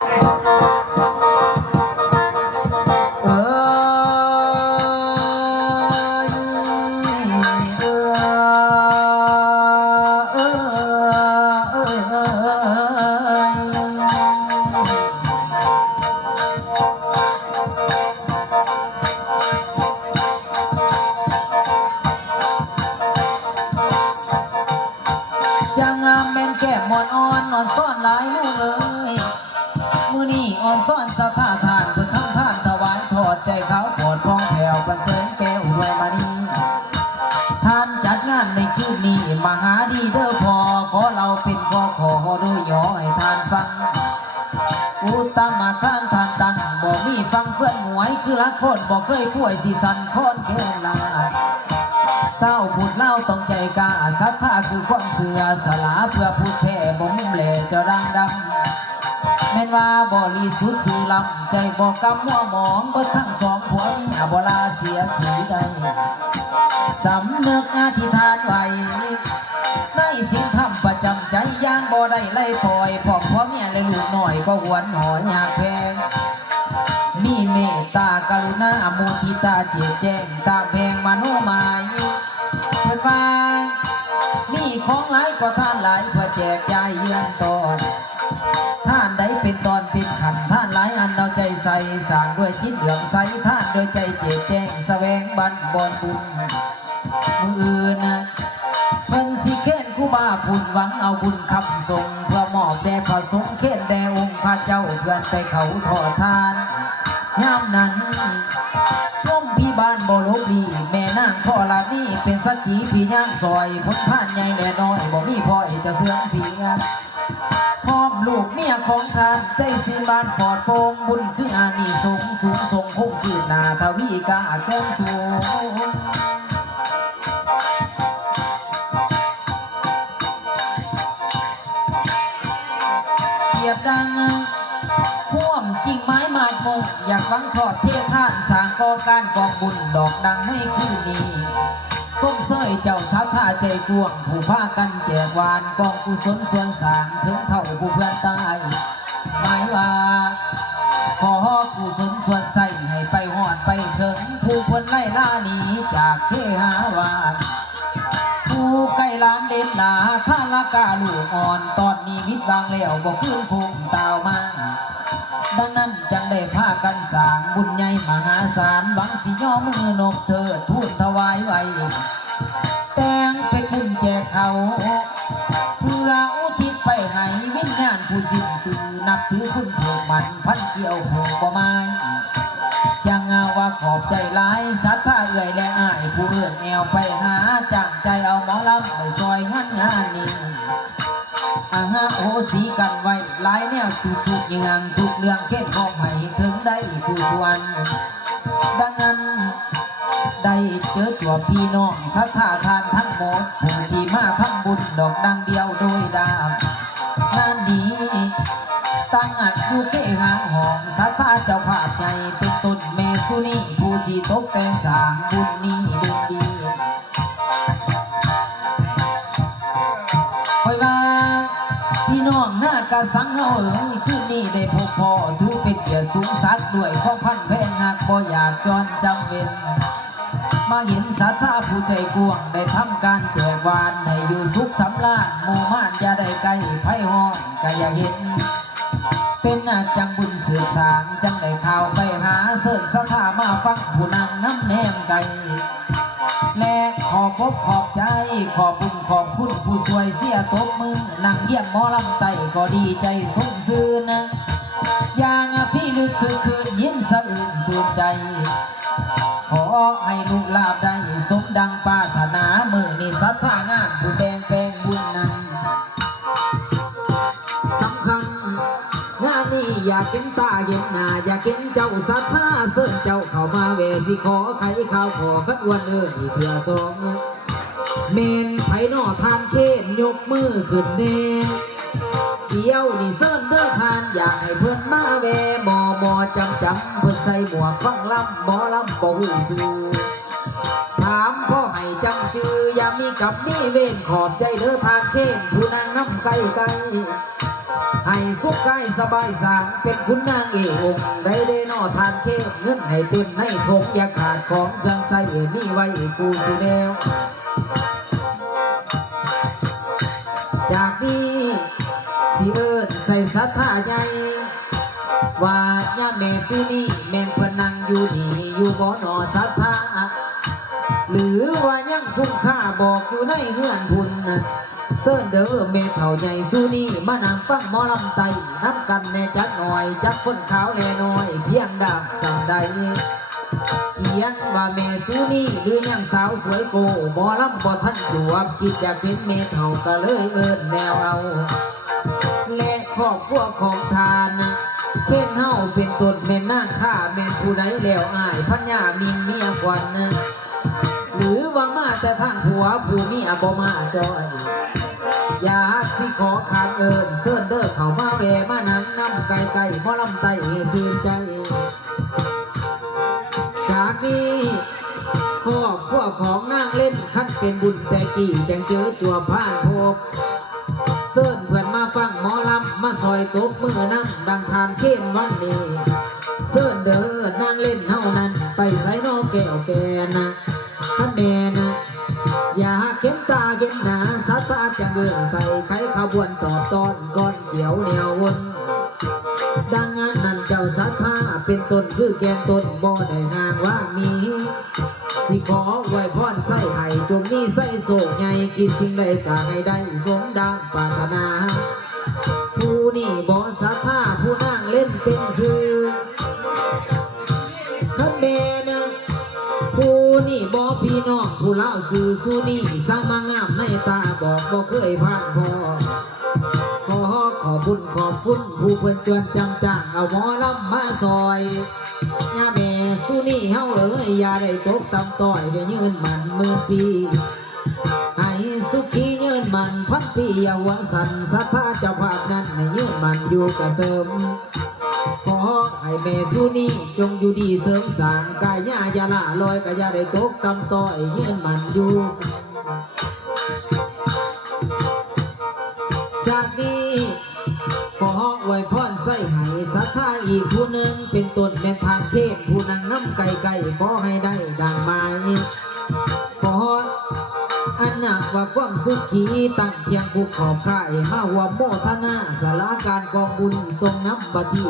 จะงามแม่นแก้มอ่อนอ่อนอ่อนซ่อนหลายลูกเอ้ยมือนี่อ่อนซ่อนสะท่าทานเพื่อทำท่านถวายทอดใจเขาปวดพองแผ่วประเสริฐแก้วรวยมานีท่านจัดงานในคืนนี้มหาดีเด้อพอขอเราเป็นขอด้วยย่อให้ท่านฟังอุตมาท่านตั้งบอกมีฟังเพื่อนหวยคือรักคนบอกเคยคุยสิสันคอนแค่ลาเศร้าพูดเล่าต้องใจกล้าศรัทธาคือความเสื่อสลาเพื่อพูดแท้บ่มุ่งเหล่เจ้าดังดำแม่นว่าบริสุทธิ์สื่อลำใจบอกกำมัวหมองเบิดทั้งสองพวงบลาเสียสีใดสำนึกอธิษฐานไว้ในสิ่งทำประจำใจย่างบ่ได้ไล่ปล่อยพ่อเมียเลยลูกหน่อยก็หวนหอยอยากแพงมีเมตตากรุณาโมทิตาเจียแจ้งตามแพงมโนมายเพื่อนว่ามีของหลายกว่าท่านหลายเพื่อแจกจ่ายเยือนตอนท่านใดเป็นตอนเป็นขันท่านหลายอันเอาใจใส่สร้างด้วยชิ้นเหลืองใสท่านโดยใจเจียแจ้งแสวงบันบอนบุญมืออื่นนะเพิ่นสิเค้นคู่บ้าบุญหวังเอาบุญคำส่งเพื่อมอบแด่พระสงฆ์เค้นแด่องค์พระเจ้าเพื่อนไปเขาทอดทานยามนั้นร่มพี่บ้านบ่ลบลีแม่นางพ่อลานี่เป็นสักขีพี่ย่างซอยพ้นท่านใหญ่แน่น้อยบ่มีพ่อยจะเสื่อมเสียพร้อมลูกเมียของท่านใจสิบ้านปลอดโปร่งบุญคืออานิสงส์สูงส่งพุ่งขึ้นหน้าทวีกาแก้มสูงเกียบดังพ่วมจริงไม้มาคงอยากฟังทอดเทท่านสร้างก่อการกองบุญดอกดังในคืนนี้ส้มเสยเจ้าสัทธาใจกวงผู้พากันแจกวานกองกุศลส่วนสางถึงเท่าผู้เพื่อนตายหมายว่าขอกุศลส่วนใส่ให้ไปหอดไปถึงผู้คนไล่ล่าหนีจากเทหาวานผู้ใกล้ล้านเด่นหนาท่าละกาลูกอ่อนตอนนี้มิดบางแล้วบอกขึ้นภูมิตาวมาดังนั้นจังได้พากันสร้างบุญใหญ่มหาศาลหวังสิย่อมือนบเถิดทูลถวายไว้แต่งเป็นบุญแจกเขาเพื่ออุทิศไปให้วิญญาณผู้สิ้นสื่อนับถือคุณผูกมันพันเกี่ยวผูกบ่ไม้จังว่าขอบใจหลายศรัทธาเอื่อยและอ้ายผู้เอื้อนแอวไปหาจังใจเอาหมอลำไปซอยงานนี้อาหาโอสีกันไว้หลายแนวทุกอย่างทุกเรื่องเข็นออกให้ถึงได้ผู้ควรดังนั้นได้เจอตัวพี่น้องศรัทธาทานทั้งหมดผู้ที่มาทำบุญดอกดังเดียวโดยดาวงานนี้ตั้งอยู่เกหางห้องศรัทธาเจ้าภาพใหญ่เป็นต้นแม่สุนีผู้ที่ตกแต่งสร้างบุญนี้ดึงดีคอยว่าพี่น้องหน้ากะสังเฮาคืนนี้ได้พบพ่อถือเป็นเกียรติสูงสักด้วยข้อพันแพงหักบ่อยากจรจำเป็นมาเห็นศรัทธาผู้ใจกวงได้ทำการแจกวานให้อยู่สุขสำราญหมู่ม่านอย่าได้ไกลไผ่ห้องก็อย่าเห็นเป็นจังบุญสืบสางจังได้ข่าวไปหาเสิร์ชศรัทธามาฟังผู้นั่งน้ำแนมไกลและขอพบขอบใจขอบบุญขอบคุณผู้สวยเสียตบมือนั่งเยี่ยมหมอลำไต่ก็ดีใจสมซื่อนะอย่างพี่ลึกคืนยิ้มสะอื้นสื่นใจขอให้ลูกลาบได้สมดังปรารถนามือนี่ศรัทธางานผู้แดงแปลงบุญนั้นสำคัญงานนี้อยากเห็นตาเห็นหน้าอยากเห็นเจ้าศรัทธาเสิร์ชเจ้าเข้ามาเวสิขอไขข้าวขอคัดวันอีกเถื่อสองเมนไผ่นอทานเคนยกมือขึ้นเน่เกี่ยวนี่เสิร์ชเด้อทานอยากให้เพื่อนมาแวมอจำเพื่อนใส่หมวกฟังลำหมอลำบ่หูซื่อถามพ่อให้จำชื่ออย่ามีกับมีเว้นขอบใจเด้อทานเคนผู้นางน้ำไก่ ให้สุขกายสบายสางเป็นคุณนางเอกองค์ได้นอทานเค้กเงินให้เต็มในทงอย่าขาดของเครื่องใส่มีไว้กูสิแนวจากนี้สิเอิ้นใส่ศรัทธาใหญ่ว่าย่าแม่สุนี่แม่นเพิ่นนั่งอยู่นี่อยู่บ่หนอศรัทธาหรือว่ายังคุ้มค่าบอกอยู่ในเฮือนพุ่นเซิ้นเด้อแม่เฒ่าใหญ่สุนี่มานั่งฟังหมอลำไตน้ำกันแน่จักหน่อยจักคนขาวแน่น้อยเพียงดาบสั่งใดเขียนว่าแม่สุนี่หรือยังสาวสวยโกหมอลำบ่ทันจวบคิดอยากเห็นแม่เฒ่าก็เลยเอิ้นแนวเอาและครอบครัวของทานเข็นเฮาเป็นต้นแม่นางข้าแม่นผู้ใดแล้วอ้ายพัญญามินเมียควันหรือว่ามาแต่ทางผัวผู้มีอบ่มาจอยอยากสิขอขาดเอิญเซิ้นเด้อเข้ามาแวมานั่งน้ำไก่หมอลำไตซื่นใจจากนี้ครอบครัวของนางเล่นคันเป็นบุญแต่กี่แต่งเจอตัวผ่านพบเซิ้นเพื่อนมาฟังหมอลำมาซอยตบมือน้ำดังทานเข้มวันนี้เซิ้นเด้อนางเล่นเท่านั้นไปใส่นอแก้วแกนะท่านแม่นะอย่าเข็นตาเข็นหนาสัตาจะเงื่อนใส่ไขขบวนตอบตอนก้อนเขียวแนววนดังนั้นเจ้าสัทธาเป็นต้นคือแกนต้นบ่ได้ห่างว่างนี้สิขอไว้พรใส่ให้จงมีใส่โศกใหญ่คิดสิ่งใดก็ให้ได้สมดังปรารถนาผู้นี่บ่สัทธาผู้นั่งเล่นเป็นซื่อท่านแม่นะผู้นี่บ่พี่น้องผู้เล่าสื่อสู้นี่สร้างมางามในตาบอกบ่เคยผ่านพอขอบุญขอบคุณผู้เพิ่นจวนจำจ้างเอาหมอลำมาซอยย่าแม่สู้นี่เฮาอย่าได้ตกต่ำต้อยได้ยืนมันมือปีให้สุขียืนมันพันปีอย่าหวังสันสัทธาเจ้าภาพนั้นให้ยืนมันอยู่กระเสริมขอให้แม่สุนี่จงอยู่ดีเสริมสร้างกายญาอย่าละลอยก็อย่าได้ตกต่ำต้อยยืนมันอยู่จากนี้ขอไว้พรใส่ให้ศรัทธาอีกผู้หนึ่งเป็นต้นแม่ทางเทศผู้นั่งน้ำไก่ขอให้ได้ดังหมายขออันหนักว่าความสุขีตั้งเทียงภูเขาข่ายมาหัวโมทนาสาราการกองบุญทรงน้ำบัดนี้